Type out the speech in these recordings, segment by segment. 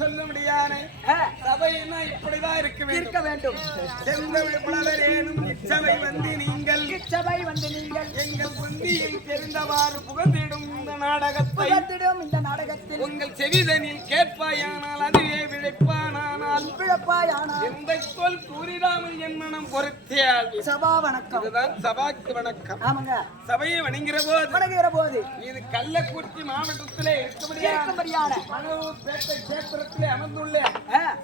சொல்ல முடியாத சபைனா இப்படிதான் இருக்க வேண்டும். செந்தமிழ் புலவரேனும் இச்சபை வந்து நீங்கள் எங்கள் பொந்தியில் தெரிந்தவாறு புகழ்ந்திடும் இந்த நாடகத்தில் உங்கள் செவிதனில் கேட்பாயானால் அதுவே விழைப்பானால் எந்த சொல் கூறிடாமல் என் மனம் பொறுத்தியால் சபா வணக்கம். இதுதான் சபாக்கு வணக்கம். சபையை வணங்குகிற போது இது கள்ளக்குறிச்சி மாவட்டத்திலே இருக்கும்படியான கஷேத்திரத்திலே அமர்ந்துள்ள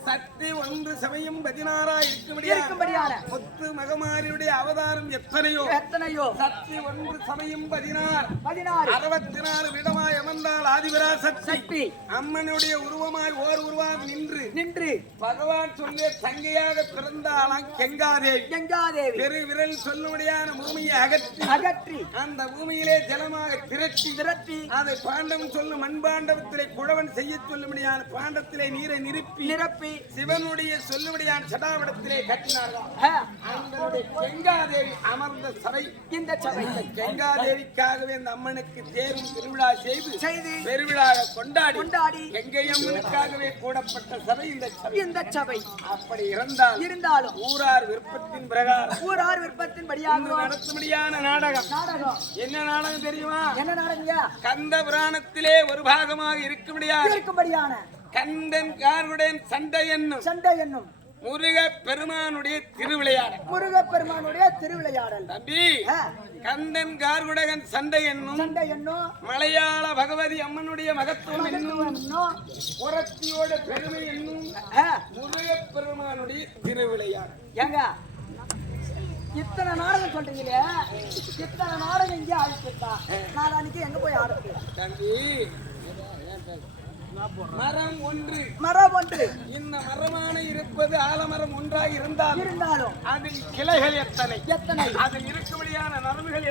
சக்தி ஒன்று சமயம் 16 இருக்கும்படியான முத்து மகமாரியுடைய அவதாரம் எத்தனையோ சக்தி ஒன்று சமயம் 16 64 விடமாய் அமர்ந்தால் ஆதிபரா சக்தி அம்மனுடைய உருவமாய் ஓர் உருவாக நின்று பகவான் சொல்லிய தங்கையாக பிறந்தாளாம் கெங்காதேவி பெரு விரல் சொல்லும்படியான பூமியை அகற்றி அந்த பூமியிலே ஜலமாக திரட்டி அதை பாண்டம் சொல்லும் மண்பாண்டவத்திலே குழவன் செய்ய சொல்லும்படியான பாண்டத்திலே நீரை நிரப்பி சிவனுடைய சொல்லும்படியான சடாவிடத்திலே கட்டினார்கள். கெங்காதேவி அமர்ந்த சபை இந்த சபை. கெங்காதேவிக்காகவே இந்த அம்மனுக்கு தேரும் திருவிழா செய்து பெருவிழாக கொண்டாடி கெங்கையம்மனுக்காகவே கூடப்பட்ட சபை இந்த சபை. அப்படி இருந்தாலும் ஊரார் விருப்பத்தின் பிரகாரம் படியாக நடத்தும்படியான நாடகம். என்ன நாடகம் தெரியுமா? என்ன நாடகம்? கந்த புராணத்திலே ஒரு பாகமாக இருக்கும்படியான கந்தன் காருடன் சண்டை என்னும் முருகப்பெருமானுடைய திருவிளையாடல். தம்பி, கந்தன் கார்குடகன் சண்டை என்னும் மலையாள பகவதி அம்மனுடைய மகத்துவம் என்னும் புரட்சியோட பெருமை என்னும் முருகப்பெருமானுடைய திருவிளையாடல். ஏங்க இத்தனை நாடகம் சொல்றீங்களே, இத்தனை நாடகம் இங்கே ஆடிட்டா நான் அன்னைக்கு எங்க போய் ஆடுறது? தம்பி, மரம் ஒன்று இந்த மரமான இருப்பது ஆலமரம் ஒன்றாக இருந்தாலும் அதில் கிளைகள் எத்தனை அதில் இருக்கும்படியான நரம்புகள்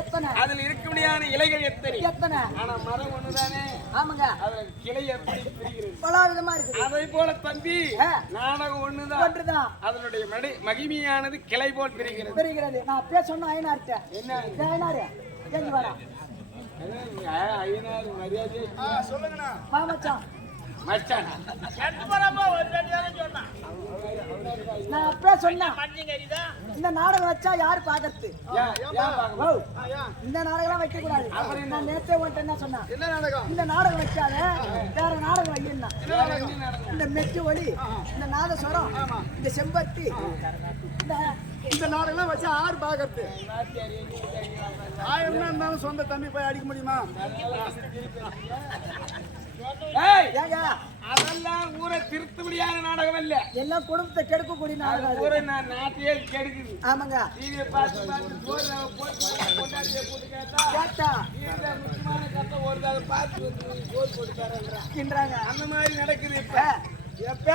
எத்தனை அதில் இருக்கும்படியான இலைகள் எத்தனை ஆனா மரம் ஒண்ணுதானே. ஆமாங்க, அதில் கிளை எப்படி பிரிகிறது? பல விதமா இருக்கு. அதை போல தம்பி, நாடகம் ஒன்றுதான் அதனுடைய மகிமையானது கிளை போல் பிரிகிறது. நான் அப்பயே சொன்ன ஐநார்ட்ட என்ன ஐநாரு கேள்வி வரா ஐநாறு மரியாதை சொல்லுங்கண்ணா. மாமச்சான் மச்சான் நான் அப்ப சொன்னேன், இந்த நாடகம் வச்சா யாரு பாக்குறது? இந்த நாடகம் வைக்க கூடாது. நான் நேற்றே உன்ட்ட என்ன சொன்னேன், இந்த நாடகம் வச்சால வேற நாடகம் வைக்கணும். இந்த மெட்டு ஒளி, இந்த நாதஸ்வரம், இந்த செம்பருத்தி, இந்த நாடகம் வச்சா யாரு பாக்குறது? 1000 இருந்தாலும் சொந்த தம்பி போய் அடிக்க முடியுமா? ஏய், ஏங்க அதெல்லாம் ஊரை திருத்த முடியாத நாடகம் இல்ல. எல்லாம் குடும்பத்தை கெடுக்கக்கூடிய நாடகம் அது. ஊரை நாட்டையே கெடுக்குது. ஆமாங்க டிவியை பார்த்து சோறு நம்ம போட்டு கொண்டாடிய கூட்டு கேட்டா கேட்டா இந்த முக்கியமான கட்ட ஒரு தடவை பார்த்து வந்து சோறு போட்டு தரேன்றான். கின்றாங்க அந்த மாதிரி நடக்குது இப்ப. எப்ப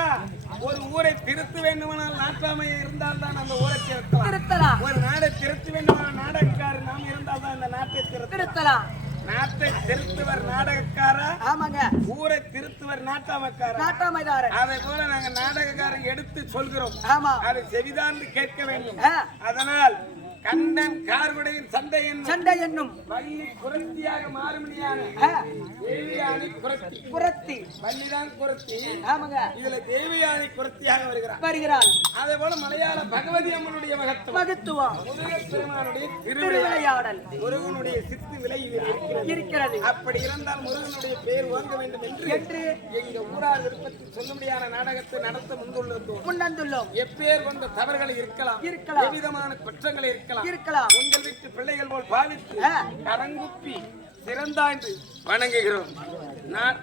ஒரு ஊரை திருத்த வேண்டுமானால் நாட்டாமை இருந்தால் தான் அந்த ஊரை திருத்தலாம். திருத்தலாம் ஒரு நாடை திருத்த வேண்டுமானால் நாடகக்காரர் நாம் இருந்தால் தான் இந்த நாட்டை திருத்தலாம். திருத்தலாம் நாட்டை திருத்துவர் நாடகக்காரா, ஆமாங்க ஊரை திருத்துவர் நாட்டாமைக்காரா. நாட்டாமைதாரன் அதை போல நாங்க நாடகக்காரன் எடுத்து சொல்கிறோம். ஆமா அதை செவிதார்ந்து கேட்க வேண்டும். ஆ, அதனால் கண்ணன் கார்குடையின் சண்டை என்னும் சண்டை என்னும் வள்ளி குரத்தியாக மாறுமணியான ஆ, தேவியானி குரத்தி. புரத்தி வள்ளிதான் குரத்தி, ஆமாங்க இதுல தேவியானி குரத்தியாக வருகிறார். வருகிறாள் அதே போல மலையாள பகவதி அம்மனுடைய மகத்துவம், மகத்துவம் முருகப் பெருமானுடைய திருவிளையாடல், திருவிளையாடல் முருகனுடைய சித்து விலை இதில் இருக்கிறது. இருக்கிறது அப்படி இருந்தால் முருகனுடைய பெயர் வாங்க வேண்டும் என்று எங்க ஊரார் விருப்பத்தில் சொல்லும்படியான நாடகத்தை நடத்த முன்துள்ளோம். முன்னந்துள்ளோம் எப்பேர் கொண்ட தவறுகள் இருக்கலாம், இருக்கலாம். எவ்விதமான குற்றங்கள் இருக்கலாம். இருக்கலாம் உங்கள் வீட்டு பிள்ளைகள் போல் பாவித்து ஆ. கரங்குப்பி சிறந்தாய்ந்து வணங்குகிறோம். நான்